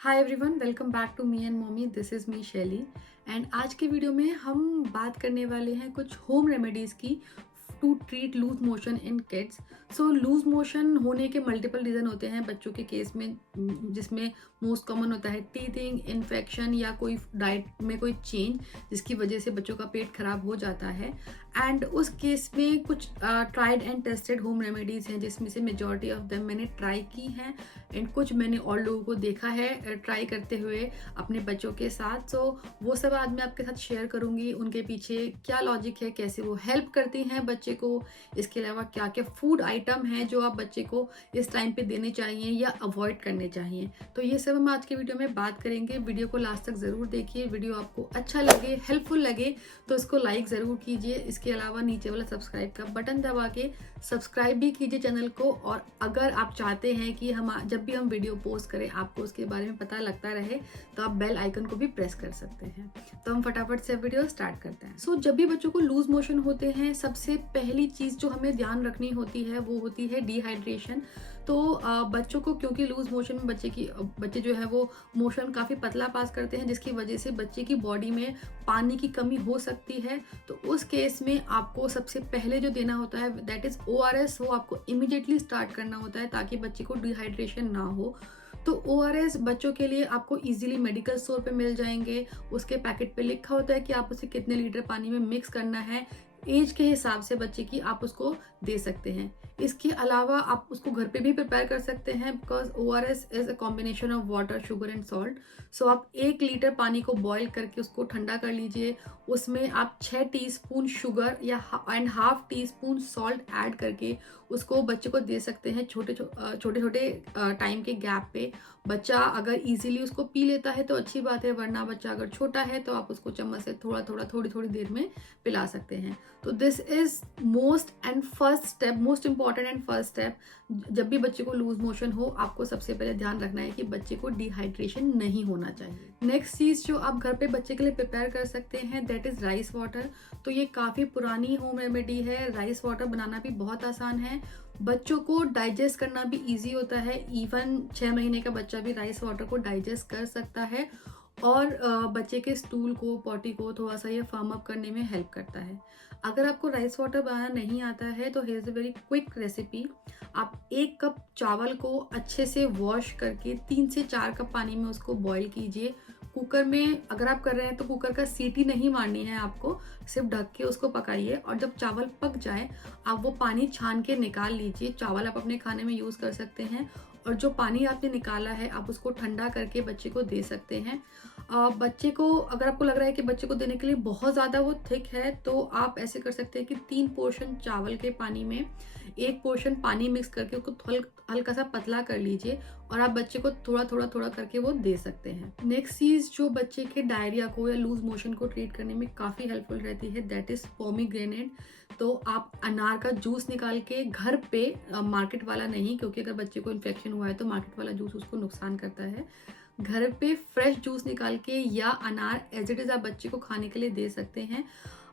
Hi everyone, welcome back to me and mommy. This is me Shelly and आज के video में हम बात करने वाले हैं कुछ होम रेमेडीज़ की to treat loose motion in kids. So loose motion होने के मल्टीपल रीज़न होते हैं बच्चों के केस में, जिसमें मोस्ट कॉमन होता है टीथिंग, इन्फेक्शन या कोई डाइट में कोई चेंज जिसकी वजह से बच्चों का पेट खराब हो जाता है। एंड उस केस में कुछ tried and tested home remedies हैं जिसमें से मेजॉरिटी ऑफ देम मैंने ट्राई की हैं एंड कुछ मैंने और लोगों को देखा है ट्राई करते हुए अपने बच्चों के साथ। सो वो सब आज मैं आपके साथ शेयर करूंगी, उनके पीछे क्या लॉजिक है, कैसे वो हेल्प करती हैं बच्चे को। इसके अलावा क्या क्या फूड आइटम हैं जो आप बच्चे को इस टाइम पे देने चाहिए या अवॉइड करने चाहिए। तो ये सब हम आज के वीडियो में बात करेंगे। वीडियो को लास्ट तक ज़रूर देखिए। वीडियो आपको अच्छा लगे, हेल्पफुल लगे तो इसको लाइक ज़रूर कीजिए। इसके अलावा नीचे वाला सब्सक्राइब का बटन दबा के सब्सक्राइब भी कीजिए चैनल को। और अगर आप चाहते हैं कि हम जब भी हम वीडियो पोस्ट करें आपको उसके बारे में पता लगता रहे तो आप बेल आइकन को भी प्रेस कर सकते हैं। तो हम फटाफट से वीडियो स्टार्ट करते हैं। सो जब भी बच्चों को लूज मोशन होते हैं सबसे पहली चीज़ जो हमें ध्यान रखनी होती है वो होती है डिहाइड्रेशन। तो बच्चों को, क्योंकि लूज मोशन में बच्चे जो है वो मोशन काफ़ी पतला पास करते हैं जिसकी वजह से बच्चे की बॉडी में पानी की कमी हो सकती है। तो उस केस में आपको सबसे पहले जो देना होता है दैट इज़ ORS। वो आपको इमिडिएटली स्टार्ट करना होता है ताकि बच्चे को डिहाइड्रेशन ना हो। तो ORS बच्चों के लिए आपको इजीली मेडिकल स्टोर पे मिल जाएंगे। उसके पैकेट पे लिखा होता है कि आप उसे कितने लीटर पानी में मिक्स करना है। एज के हिसाब से बच्चे की आप उसको दे सकते हैं। इसके अलावा आप उसको घर पे भी प्रिपेयर कर सकते हैं because ORS is a combination of water, sugar and salt. So आप 1 लीटर पानी को बॉईल करके उसको ठंडा कर लीजिए। उसमें आप 6 टीस्पून शुगर या and half tea spoon salt add करके उसको बच्चे को दे सकते हैं छोटे छोटे टाइम के गैप पे। बच्चा अगर इजीली उसको पी लेता है तो अच्छी बात है, वरना बच्चा अगर छोटा है तो आप उसको चम्मच से थोड़ा थोड़ा थोड़ी थोड़ी देर में पिला सकते हैं। तो this is most important and first step. जब भी बच्चे को लूज मोशन हो आपको सबसे पहले ध्यान रखना है कि बच्चे को डिहाइड्रेशन नहीं होना चाहिए। नेक्स्ट चीज जो आप घर पे बच्चे के लिए प्रिपेयर कर सकते हैं दैट इज राइस वाटर। तो ये काफी पुरानी होम रेमेडी है। राइस वाटर बनाना भी बहुत आसान है, बच्चों को डाइजेस्ट करना भी इजी होता है। इवन 6 महीने का बच्चा भी राइस वाटर को डाइजेस्ट कर सकता है और बच्चे के स्टूल को, पॉटी को थोड़ा सा ये फॉर्म अप करने में हेल्प करता है। अगर आपको राइस वाटर बनाना नहीं आता है तो here is a very quick recipe. आप 1 कप चावल को अच्छे से वॉश करके 3 से 4 कप पानी में उसको बॉईल कीजिए। कुकर में अगर आप कर रहे हैं तो कुकर का सीटी नहीं मारनी है आपको, सिर्फ ढक के उसको पकाइए। और जब चावल पक जाए आप वो पानी छान के निकाल लीजिए। चावल आप अपने खाने में यूज़ कर सकते हैं और जो पानी आपने निकाला है आप उसको ठंडा करके बच्चे को दे सकते हैं। बच्चे को, अगर आपको लग रहा है कि बच्चे को देने के लिए बहुत ज़्यादा वो थिक है तो आप ऐसे कर सकते हैं कि 3 पोर्शन चावल के पानी में 1 पोर्शन पानी मिक्स करके उसको हल्का सा पतला कर लीजिए और आप बच्चे को थोड़ा थोड़ा थोड़ा करके वो दे सकते हैं। नेक्स्ट चीज़ जो बच्चे के डायरिया को या लूज मोशन को ट्रीट करने में काफ़ी हेल्पफुल रहती है दैट इज़ पोमीग्रेनेट। तो आप अनार का जूस निकाल के घर पे, मार्केट वाला नहीं, क्योंकि अगर बच्चे को इन्फेक्शन हुआ है तो मार्केट वाला जूस उसको नुकसान करता है। घर पे फ्रेश जूस निकाल के या अनार एज इट इज़ आप बच्चे को खाने के लिए दे सकते हैं।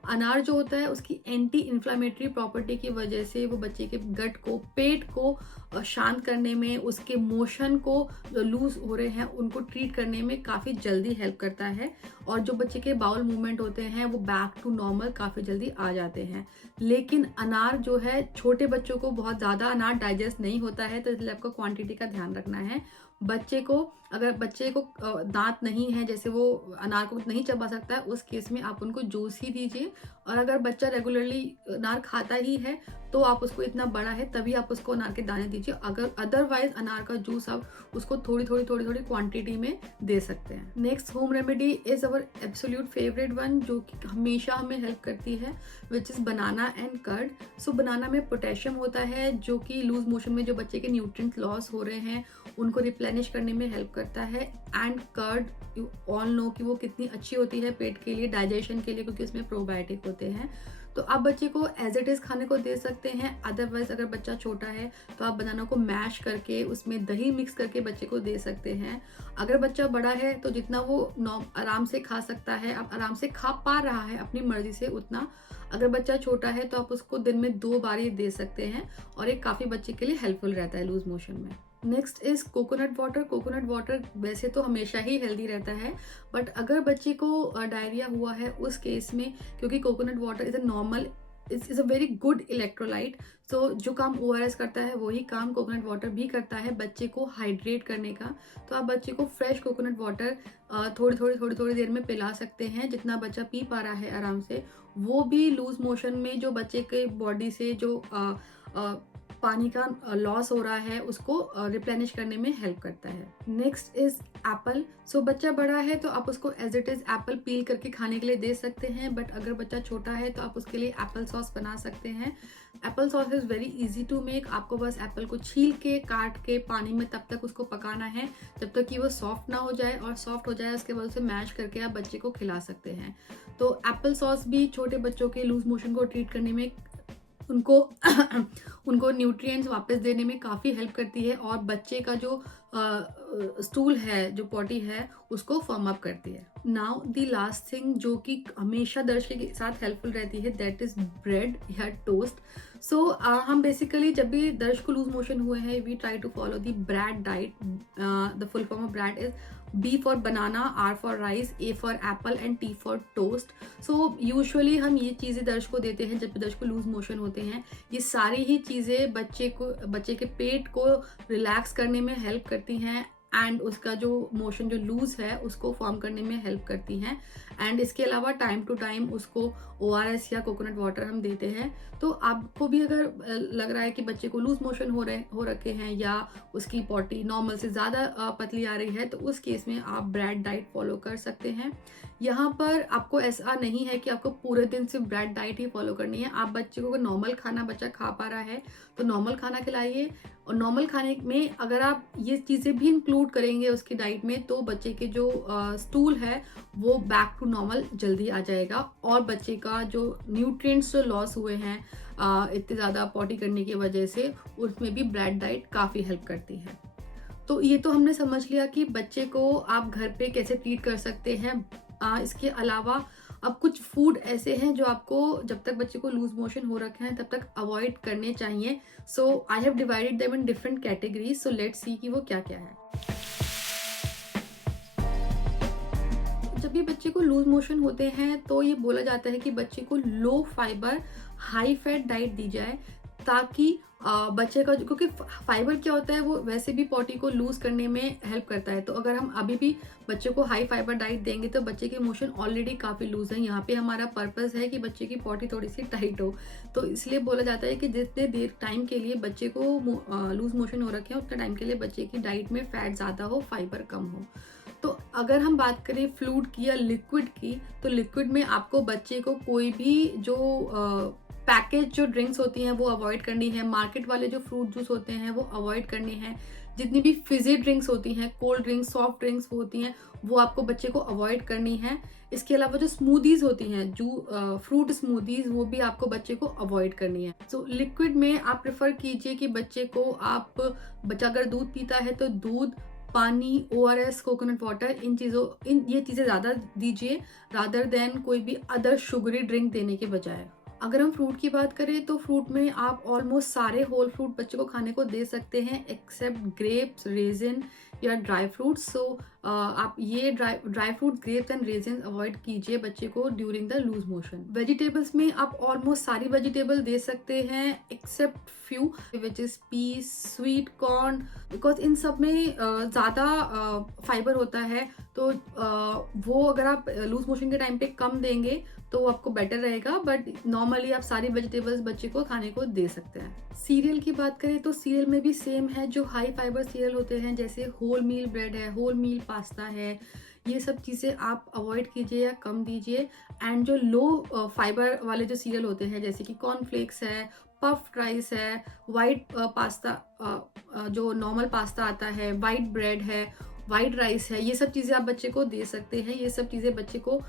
अनार जो होता है उसकी एंटी इन्फ्लामेटरी प्रॉपर्टी की वजह से वो बच्चे के गट को, पेट को शांत करने में, उसके मोशन को जो लूज हो रहे हैं उनको ट्रीट करने में काफ़ी जल्दी हेल्प करता है। और जो बच्चे के बाउल मूवमेंट होते हैं वो बैक टू नॉर्मल काफ़ी जल्दी आ जाते हैं। लेकिन अनार जो है, छोटे बच्चों को बहुत ज़्यादा अनार डाइजेस्ट नहीं होता है तो इसलिए आपको क्वांटिटी का ध्यान रखना है। बच्चे को, अगर बच्चे को दांत नहीं है, जैसे वो अनार को नहीं चबा सकता है, उस केस में आप उनको जूस ही दीजिए। और अगर बच्चा रेगुलरली अनार खाता ही है तो आप उसको, इतना बड़ा है तभी आप उसको अनार के दाने दीजिए। अगर अदरवाइज अनार का जूस आप उसको थोड़ी थोड़ी क्वांटिटी में दे सकते हैं। Next home remedy is our absolute favourite one जो कि हमेशा हमें हेल्प करती है, which is banana and curd. So banana में पोटेशियम होता है जो कि लूज मोशन में जो बच्चे के न्यूट्रिएंट लॉस हो रहे हैं उनको रिप्लेनिश करने में हेल्प करता है। And curd, you all know कि वो कितनी अच्छी होती है पेट के लिए, डाइजेशन के लिए, क्योंकि उसमें प्रोबायोटिक होते हैं। तो आप बच्चे को एज इट इज़ खाने को दे सकते हैं। अदरवाइज अगर बच्चा छोटा है तो आप बनाना को मैश करके उसमें दही मिक्स करके बच्चे को दे सकते हैं। अगर बच्चा बड़ा है तो जितना वो आराम से खा सकता है, आप आराम से खा पा रहा है अपनी मर्जी से उतना। अगर बच्चा छोटा है तो आप उसको दिन में 2 बार ही दे सकते हैं और ये काफ़ी बच्चे के लिए हेल्पफुल रहता है लूज मोशन में। Next is coconut water. Coconut water वैसे तो हमेशा ही हेल्दी रहता है, बट अगर बच्चे को डायरिया हुआ है उस केस में, क्योंकि coconut water is a normal, is a very good electrolyte, तो जो काम ORS करता है वही काम कोकोनट वाटर भी करता है बच्चे को हाइड्रेट करने का। तो आप बच्चे को फ्रेश कोकोनट वाटर थोड़ी देर में पिला सकते हैं, जितना बच्चा पी पा रहा है आराम से। वो भी लूज मोशन में जो बच्चे के बॉडी से जो पानी का लॉस हो रहा है उसको रिप्लेनिश करने में हेल्प करता है। Next is Apple. सो बच्चा बड़ा है तो आप उसको एज इट इज एप्पल पील करके खाने के लिए दे सकते हैं, बट अगर बच्चा छोटा है तो आप उसके लिए एप्पल सॉस बना सकते हैं। Apple sauce is very easy to make. आपको बस एप्पल को छील के काट के पानी में तब तक उसको पकाना है जब तक कि वो सॉफ्ट ना हो जाए, और सॉफ्ट हो जाए उसके बाद उसे मैश करके आप बच्चे को खिला सकते हैं। तो एप्पल सॉस भी छोटे बच्चों के लूज मोशन को ट्रीट करने में उनको उनको न्यूट्रिएंट्स वापस देने में काफ़ी हेल्प करती है, और बच्चे का जो स्टूल है, जो पॉटी है, उसको फॉर्म अप करती है। नाउ द लास्ट थिंग जो कि हमेशा दर्द के साथ हेल्पफुल रहती है, दैट इज ब्रेड या टोस्ट। सो हम बेसिकली जब भी दर्द को लूज मोशन हुए हैं, we try to follow the BRAT diet. The full form of BRAT is B for banana, R for rice, A for apple and T for toast. So usually हम ये चीज़ें दर्श को देते हैं जब दर्श को लूज मोशन होते हैं। ये सारी ही चीज़ें बच्चे के पेट को रिलैक्स करने में हेल्प करती हैं, एंड उसका जो मोशन जो लूज है उसको फॉर्म करने में हेल्प करती हैं। एंड इसके अलावा टाइम टू टाइम उसको ORS या कोकोनट वाटर हम देते हैं। तो आपको भी अगर लग रहा है कि बच्चे को लूज मोशन हो रखे हैं, या उसकी पॉटी नॉर्मल से ज़्यादा पतली आ रही है, तो उस केस में आप ब्रेड डाइट फॉलो कर सकते हैं। यहाँ पर आपको ऐसा नहीं है कि आपको पूरे दिन सिर्फ ब्रेड डाइट ही फॉलो करनी है। आप बच्चे को नॉर्मल खाना बच्चा खा पा रहा है तो नॉर्मल खाना खिलाइए, और नॉर्मल खाने में अगर आप ये चीज़ें भी इंक्लूड करेंगे उसकी डाइट में, तो बच्चे के जो स्टूल है वो बैक टू नॉर्मल जल्दी आ जाएगा, और बच्चे का जो न्यूट्रिएंट्स जो लॉस हुए हैं इतने ज़्यादा पॉटी करने की वजह से, उसमें भी ब्रेड डाइट काफ़ी हेल्प करती है। तो ये तो हमने समझ लिया कि बच्चे को आप घर पे कैसे ट्रीट कर सकते हैं। इसके अलावा अब कुछ फूड ऐसे हैं जो आपको जब तक बच्चे को लूज मोशन हो रखे हैं तब तक अवॉइड करने चाहिए। So I have divided them in different categories, so let's see कि वो क्या क्या है। जब भी बच्चे को लूज मोशन होते हैं तो ये बोला जाता है कि बच्चे को लो फाइबर हाई फैट डाइट दी जाए, ताकि बच्चे का, क्योंकि फाइबर क्या होता है वो वैसे भी पॉटी को लूज करने में हेल्प करता है। तो अगर हम अभी भी बच्चे को हाई फाइबर डाइट देंगे तो बच्चे के मोशन ऑलरेडी काफ़ी लूज है। यहाँ पे हमारा पर्पस है कि बच्चे की पॉटी थोड़ी सी टाइट हो, तो इसलिए बोला जाता है कि जितने देर टाइम के लिए बच्चे को लूज मोशन हो रखे हैं उतने टाइम के लिए बच्चे की डाइट में फैट ज़्यादा हो, फाइबर कम हो। तो अगर हम बात करें फ्लूइड की या लिक्विड की, तो लिक्विड में आपको बच्चे को कोई भी जो पैकेज जो ड्रिंक्स होती हैं वो अवॉइड करनी है। मार्केट वाले जो फ्रूट जूस होते हैं वो अवॉइड करने हैं। जितनी भी फिजी ड्रिंक्स होती हैं, कोल्ड ड्रिंक्स, सॉफ्ट ड्रिंक्स होती हैं, वो आपको बच्चे को अवॉइड करनी है। इसके अलावा जो स्मूदीज होती हैं, जो फ्रूट स्मूदीज, वो भी आपको बच्चे को अवॉइड करनी है। सो लिक्विड में आप प्रेफर कीजिए कि बच्चे को बच्चा अगर दूध पीता है तो दूध, पानी, ORS, कोकोनट वाटर, ये चीज़ें ज़्यादा दीजिए रादर देन कोई भी अदर शुगरी ड्रिंक देने के बजाय। अगर हम फ्रूट की बात करें तो फ्रूट में आप ऑलमोस्ट सारे होल फ्रूट बच्चे को खाने को दे सकते हैं एक्सेप्ट ग्रेप्स, रेजिन या ड्राई फ्रूट्स। सो आप ये dry fruit, grapes and raisin avoid कीजिए बच्चे को during the loose motion. Vegetables में आप ऑलमोस्ट सारी वेजिटेबल दे सकते हैं except few, which is peas, sweet corn, because इन सब में ज़्यादा फाइबर होता है। तो वो अगर आप लूज मोशन के टाइम पे कम देंगे तो आपको बेटर रहेगा, बट नॉर्मली आप सारी वेजिटेबल्स बच्चे को खाने को दे सकते हैं। सीरियल की बात करें तो सीरियल में भी सेम है। जो हाई फाइबर सीरियल होते हैं जैसे होल मील ब्रेड है, होल मील पास्ता है, ये सब चीज़ें आप अवॉइड कीजिए या कम दीजिए। एंड जो लो फाइबर वाले जो सीरियल होते हैं जैसे कि कॉर्नफ्लेक्स है, पफ्ड राइस है, वाइट पास्ता, जो नॉर्मल पास्ता आता है, वाइट ब्रेड है, वाइट राइस है, ये सब चीज़ें आप बच्चे को दे सकते हैं। ये सब चीज़ें बच्चे को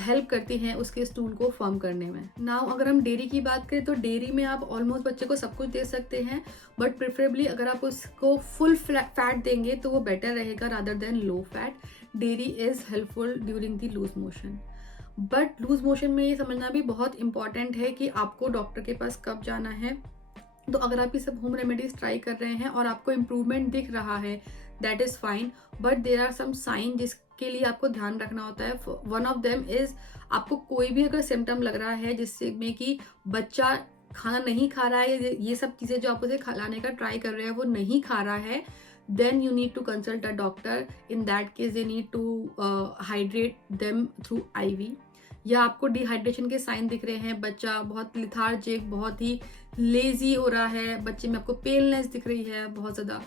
हेल्प करती हैं उसके स्टूल को फॉर्म करने में। नाउ अगर हम डेयरी की बात करें तो डेयरी में आप ऑलमोस्ट बच्चे को सब कुछ दे सकते हैं, बट प्रेफरेबली अगर आप उसको फुल फैट देंगे तो वो बेटर रहेगा rather than low fat. Dairy is helpful during the loose motion. But loose motion में ये समझना भी बहुत इंपॉर्टेंट है कि आपको डॉक्टर के पास कब जाना है, तो अगर आप ये सब होम रेमेडीज ट्राई कर रहे हैं और आपको इम्प्रूवमेंट दिख रहा है, that is fine, but there are some sign जिसके लिए आपको ध्यान रखना होता है. वन ऑफ देम इज, आपको कोई भी अगर सिम्टम लग रहा है जिससे में कि बच्चा खाना नहीं खा रहा है, ये सब चीज़ें जो आप उसे खिलाने का ट्राई कर रहे हैं वो नहीं खा रहा है, then you need to consult a doctor. In that case they need to hydrate them through IV. या आपको डिहाइड्रेशन के साइन दिख रहे हैं, बच्चा बहुत लिथार्जिक, बहुत ही लेजी हो रहा है, बच्चे में आपको पेलनेस दिख रही है, बहुत ज़्यादा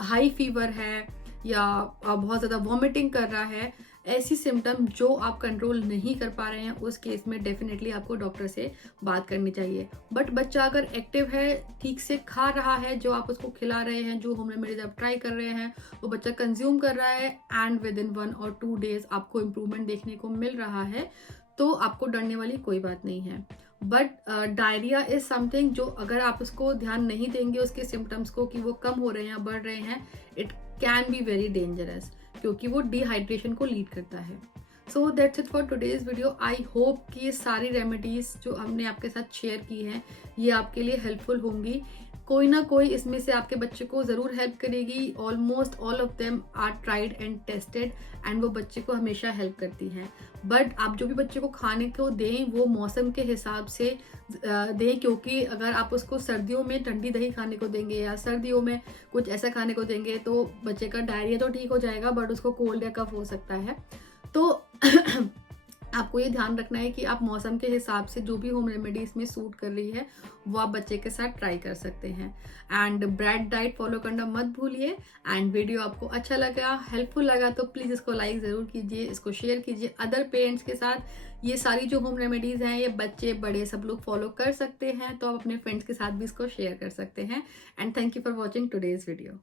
हाई फीवर है, या बहुत ज़्यादा वॉमिटिंग कर रहा है, ऐसी सिम्टम जो आप कंट्रोल नहीं कर पा रहे हैं, उस केस में डेफिनेटली आपको डॉक्टर से बात करनी चाहिए. बट बच्चा अगर एक्टिव है, ठीक से खा रहा है, जो आप उसको खिला रहे हैं, जो होम रेमेडीज आप ट्राई कर रहे हैं, वो बच्चा कंज्यूम कर रहा है एंड विद इन 1 और 2 डेज आपको इम्प्रूवमेंट देखने को मिल रहा है, तो आपको डरने वाली कोई बात नहीं है. बट डायरिया इज समथिंग जो अगर आप उसको ध्यान नहीं देंगे, उसके सिम्टम्स को कि वो कम हो रहे हैं या बढ़ रहे हैं, it can be very dangerous, क्योंकि वो डिहाइड्रेशन को लीड करता है. So that's it for today's video. I hope कि ये सारी रेमेडीज जो हमने आपके साथ शेयर की हैं, ये आपके लिए हेल्पफुल होंगी. कोई ना कोई इसमें से आपके बच्चे को ज़रूर हेल्प करेगी. Almost all of them are tried and tested and वो बच्चे को हमेशा हेल्प करती हैं. बट आप जो भी बच्चे को खाने को दें वो मौसम के हिसाब से दें, क्योंकि अगर आप उसको सर्दियों में ठंडी दही खाने को देंगे या सर्दियों में कुछ ऐसा खाने को देंगे तो बच्चे का डायरिया तो ठीक हो जाएगा, बट उसको कोल्ड या कफ हो सकता है. तो आपको ये ध्यान रखना है कि आप मौसम के हिसाब से जो भी होम रेमेडी इसमें सूट कर रही है वो आप बच्चे के साथ ट्राई कर सकते हैं. एंड ब्रेड डाइट फॉलो करना मत भूलिए. एंड वीडियो आपको अच्छा लगा, हेल्पफुल लगा तो प्लीज़ इसको लाइक ज़रूर कीजिए, इसको शेयर कीजिए अदर पेरेंट्स के साथ. ये सारी जो होम रेमेडीज़ हैं ये बच्चे बड़े सब लोग फॉलो कर सकते हैं, तो आप अपने फ्रेंड्स के साथ भी इसको शेयर कर सकते हैं. And thank you for watching today's video.